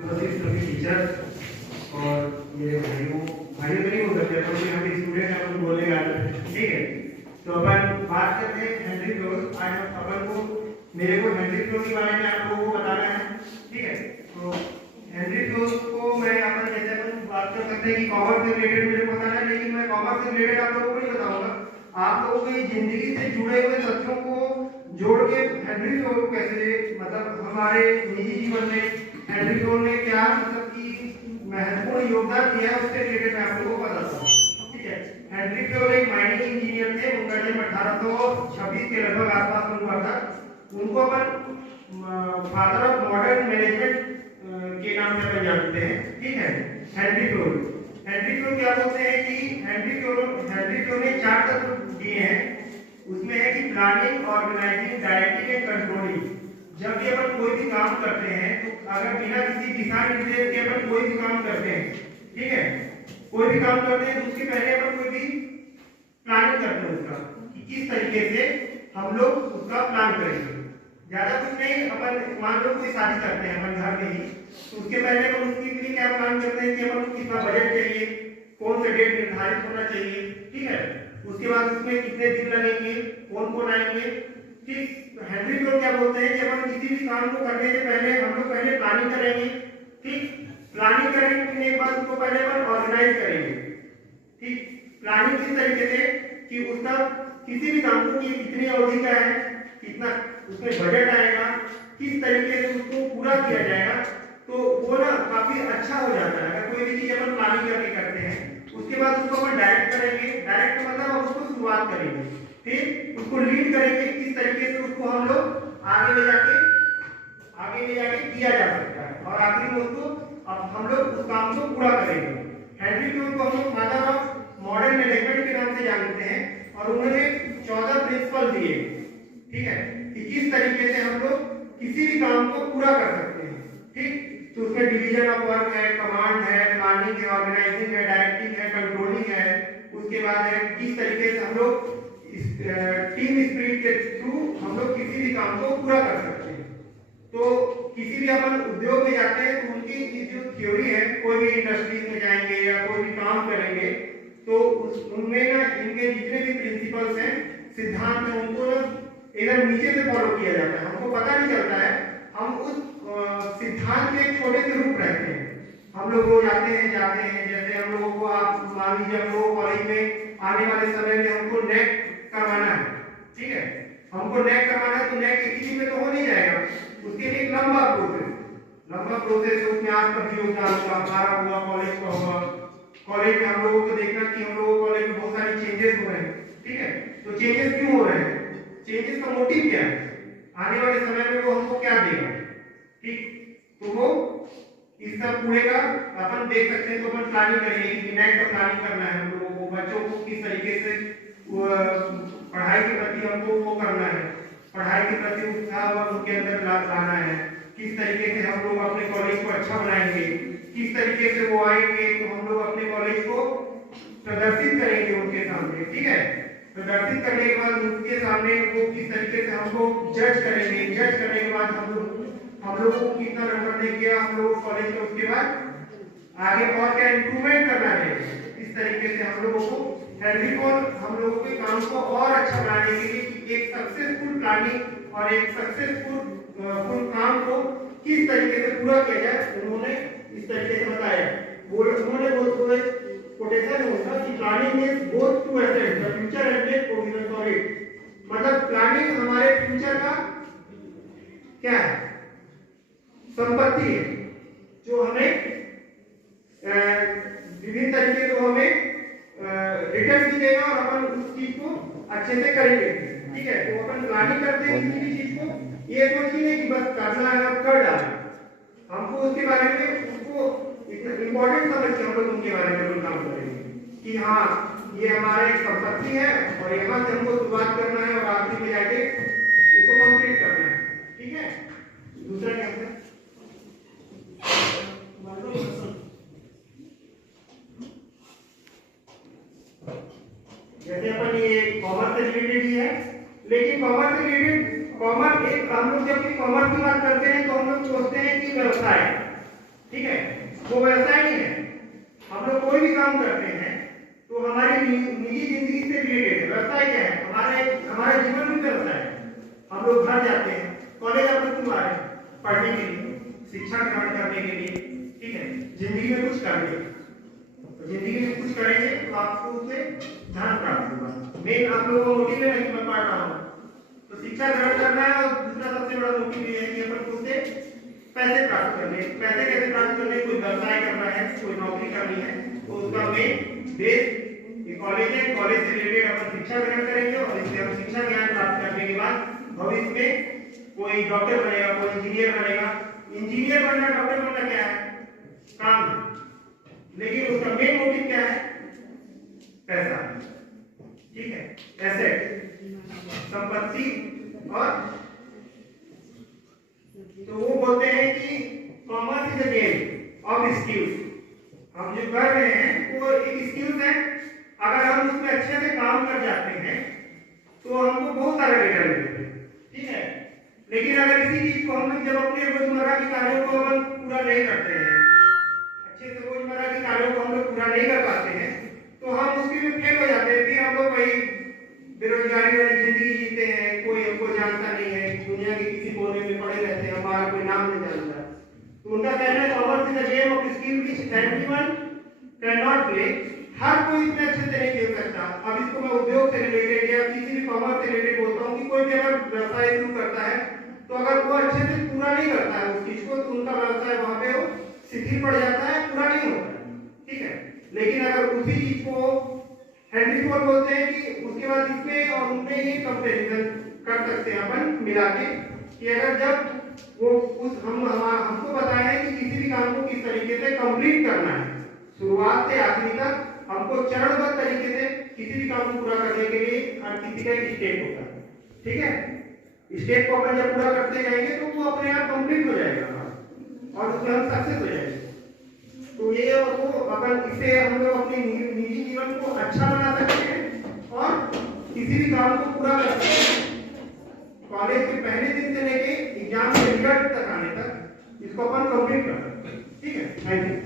सभी टीचर्स और मेरे भाइयों भाइयों तो नहीं हो सकते अपन यहाँ पे स्टूडेंट अपन बोलने का, ठीक है। तो अपन बात करते हैं हेनरी क्लोज। आज अपन को मेरे को हेनरी क्लोज के बारे में आप लोगों को बताना है, ठीक है। तो हेनरी क्लोज को मैं अपन जैसे अपन बात कर सकते हैं कि कॉमर्स से रिलेटेड मेरे को बताना है, लेकिन मैं कॉमर्स से रिलेटेड आप लोगों को नहीं बताऊंगा। आप लोगों की जिंदगी से जुड़े हुए तथ्यों को जोड़ के हेनरी क्लोज को कैसे मतलब हमारे निजी जीवन में हेनरी क्लोज ने क्या मतलब कि महत्वपूर्ण योगदान दिया है उससे रिलेटेड मैं आप लोगों को बताता हूँ, ठीक है। हेनरी क्लोज एक माइनिंग इंजीनियर थे। उनका जन्म 1826 के लगभग आसपास हुआ था। उनको अपन फादर ऑफ मॉडर्न मैनेजमेंट के नाम से अपन जानते हैं, ठीक है। हेनरी क्लोज क्या बोलते हैं कि हेनरी क्लोज ने 4 तत्व दिए हैं। उसमें है कि planning, organising, directing and controlling. जब भी अपन कोई भी काम करते हैं तो अगर बिना किसी दिशा निर्देश के अपन कोई भी काम करते हैं, ठीक है, कोई भी काम करते हैं तो उसके पहले अपन कोई भी प्लानिंग करते हैं उसका कि किस तरीके से हम लोग उसका प्लान करेंगे। ज्यादा कुछ नहीं, अपन मान लो कोई शादी करते हैं अपन घर में ही, तो उसके पहले अपन उसके लिए क्या प्लान करते हैं कि अपन को कितना बजट चाहिए, कौन सा डेट निर्धारित होना चाहिए, ठीक है। उसके बाद उसमें कितने दिन लगेंगे, कौन कौन आएंगे, ठीक। हेनरी क्लोज क्या बोलते हैं कि अपन किसी भी काम को करने से पहले हम लोग पहले प्लानिंग करेंगे, ठीक। प्लानिंग करने के बाद उसको पहले अपन ऑर्गेनाइज करेंगे, ठीक। प्लानिंग किस तरीके से कि उसका किसी भी काम को कितनी अवधि का है, कितना उसमें बजट आएगा, किस तरीके से उसको पूरा किया जाएगा, तो वो ना काफी अच्छा हो जाता है अगर कोई भी चीज अपन प्लानिंग करके करते हैं। उसके बाद उसको अपन डायरेक्ट करेंगे। डायरेक्ट मतलब हम उसको शुरुआत करेंगे, फिर उसको लीड करेंगे किस तरीके से उसको हम लोग आगे ले जाके किया जा सकता है, और आखिर में उसको अब हम लोग उस काम को पूरा करेंगे। हेनरी क्लोज को हम लोग फादर ऑफ मॉडर्न मैनेजमेंट के नाम से जानते हैं, और उन्होंने 14 प्रिंसिपल दिए, ठीक है, कि किस तरीके से हम लोग किसी भी काम को पूरा कर सकते हैं, ठीक। तो उसमें डिवीजन ऑफ वर्क है, कमांड है, प्लानिंग है, ऑर्गेनाइजिंग है, डायरेक्टिंग है, कंट्रोलिंग है। उसके बाद है किस तरीके से हम लोग टीम स्पिरिट के थ्रू हम लोग किसी भी काम को पूरा कर सकते हैं। तो किसी भी अपन उद्योग में जाते हैं तो उनकी जो थ्योरी है, कोई भी इंडस्ट्रीज में जाएंगे या कोई भी काम करेंगे तो उनमें ना इनके जितने भी प्रिंसिपल्स हैं, सिद्धांत हैं, उनको ना एकदम नीचे से फॉलो किया जाता है। हमको पता नहीं चलता है, हम उस सिद्धांत के एक छोटे से रूप रहते हैं। हम लोग रोज आते हैं जाते हैं, जैसे हम लोगों को आप मान लीजिए हम लोग कॉलेज में आने वाले समय में हमको नेट करवाना है, ठीक है। हमको नेट करवाना है तो नेट एक ही में तो हो नहीं जाएगा, उसके लिए एक लंबा प्रोसेस है। उसमें आज प्रतियोगिता होगा, हमारा हुआ, कॉलेज का होगा। कॉलेज में हम लोगों को देखना कि हम लोगों कॉलेज में बहुत सारी चेंजेस हो रहे हैं, ठीक है। तो चेंजेस क्यों हो रहे हैं, चेंजेस का मोटिव क्या है, आने वाले समय में वो हमको क्या देगा, ठीक। तो वो इस सब पूरे का अपन देख सकते हैं। तो अपन प्लानिंग करेंगे कि नेट का प्लानिंग करना है हम लोगों को, बच्चों को किस तरीके से पढ़ाई के प्रति हमको वो करना है, पढ़ाई के प्रति उत्साह और उनके अंदर लाना है, किस तरीके से हम लोग अपने कॉलेज को अच्छा बनाएंगे, किस तरीके से वो आएंगे तो हम लोग अपने कॉलेज को प्रदर्शित करेंगे उनके सामने, ठीक है। प्रदर्शित करने के बाद उनके सामने वो किस तरीके से हमको जज करेंगे, जज करने के बाद हम लोगों को कितना नंबर दे किया हम लोग कॉलेज के, उसके बाद आगे और क्या इंप्रूवमेंट करना है। इस तरीके से हम लोगों को हेनरी क्लोज हम लोगों के काम को और अच्छा बनाने के लिए एक सक्सेसफुल प्लानिंग और एक सक्सेसफुल काम को किस तरीके से पूरा किया जाए उन्होंने इस तरीके से बताया। उन्होंने बहुत कोटेशन है उसका कि planning is both to assets the future and the provision for it. मतलब प्लानिंग हमारे फ्यूचर का क्या है, संपत्ति है, जो हमें विभिन्न तरीके से हमें रिटर्न भी देगा और अपन उस चीज को अच्छे से करेंगे, ठीक है। तो अपन प्लानिंग करते हैं किसी भी चीज को, ये सोचिए नहीं कि बस करना है अब कर डालें, हमको उसके बारे में उसको इम्पोर्टेंट समझ के हम लोग उनके बारे में काम करेंगे कि हाँ ये हमारे संपत्ति है और यहाँ से हमको शुरुआत करना है और आखिर में जाके उसको कंप्लीट करना है, ठीक है। दूसरा क्या है, जैसे अपन ये कॉमर्स से रिलेटेड ही है, लेकिन कॉमर्स से रिलेटेड कॉमर्स एक हम लोग जब भी कॉमर्स की बात करते हैं तो हम लोग सोचते हैं कि व्यवसाय, ठीक है, वो व्यवसाय नहीं है। हम लोग कोई भी काम करते हैं तो हमारी निजी जिंदगी से रिलेटेड है। व्यवसाय क्या है? हमारा जीवन भी व्यवसाय है। हम लोग घर जाते हैं, कॉलेज आप लोग क्यों आ रहे हैं? पढ़ने के लिए, शिक्षा ग्रहण करने के लिए, ठीक है, जिंदगी में कुछ करने। तो जिंदगी में कुछ करेंगे तो आपको उससे धन प्राप्त होगा। मेन आप लोगों को मोटिव है कि मैं पढ़ रहा हूँ तो शिक्षा ग्रहण करना है, और दूसरा सबसे बड़ा मोटिव ये है कि अपन उससे पैसे प्राप्त करने। पैसे कैसे प्राप्त करने? कोई व्यवसाय करना है, कोई नौकरी करनी है, तो उसका मेन बेस ये कॉलेज है। कॉलेज से रिलेटेड अपन शिक्षा ग्रहण करेंगे और इससे हम शिक्षा ज्ञान प्राप्त करने के बाद भविष्य में कोई डॉक्टर बनेगा, कोई इंजीनियर बनेगा। इंजीनियर बनना, डॉक्टर बनना क्या है? काम है, लेकिन उसका मेन मोटिव क्या है? पैसा, ठीक है, एसेट, संपत्ति। और तो वो बोलते हैं कि commerce is a game of skills. हम जो कर रहे हैं वो एक स्किल्स है। अगर हम उसमें अच्छे से काम कर जाते हैं तो हमको बहुत सारा रिटर्न मिलता है, ठीक है। लेकिन अगर इसी चीज को हम जब अपने रोजमर्रा के कार्यों को हम पूरा नहीं करते हैं, अच्छे से रोजमर्रा के कार्यों को हम लोग पूरा नहीं कर पाते हैं, तो हम उसके में फेल हो जाते हैं। फिर हम लोग वही बेरोजगारी वाली जिंदगी जीते हैं। कोई हमको जानता नहीं है, दुनिया के किसी कोने में पड़े रहते हैं, हमारा कोई नाम नहीं जानता। तो उनका कहना है commerce is a game of skill which everyone can not play. हर कोई इसमें अच्छे से नहीं खेल सकता। अब इसको मैं उद्योग से रिलेटेड या किसी भी कॉमर्स से रिलेटेड बोलता हूँ कि कोई भी अगर व्यवसाय शुरू करता है तो अगर वो अच्छे से पूरा नहीं करता है उस चीज को, तो उनका व्यवसाय वहां पे वो शिथिल पड़ जाता है, पूरा नहीं होता है, ठीक है। लेकिन अगर उसी चीज को हेनरी फोर्ड बोलते हैं कि उसके बाद इसमें और उनमें ये कंपैरिजन कर सकते हैं अपन मिला के, कि अगर जब वो उस हमको बताया है कि किसी भी काम को किस तरीके से कंप्लीट करना है, शुरुआत से आखिरी तक हमको चरणबद्ध तरीके से किसी भी काम को पूरा करने के लिए हर किसी का एक स्टेप होता है, ठीक है। स्टेप को अपन जब पूरा करते जाएंगे तो वो अपने आप कंप्लीट हो जाएगा और उसमें हम सक्सेस हो जाएंगे। तो ये वो अपन इससे हम लोग अपने निजी जीवन को अच्छा बना सकते हैं और किसी भी काम को पूरा कर सकते हैं। कॉलेज के पहले दिन से लेके एग्जाम के रिजल्ट तक आने तक इसको अपन कंप्लीट कर सकते हैं, ठीक है। Thank you.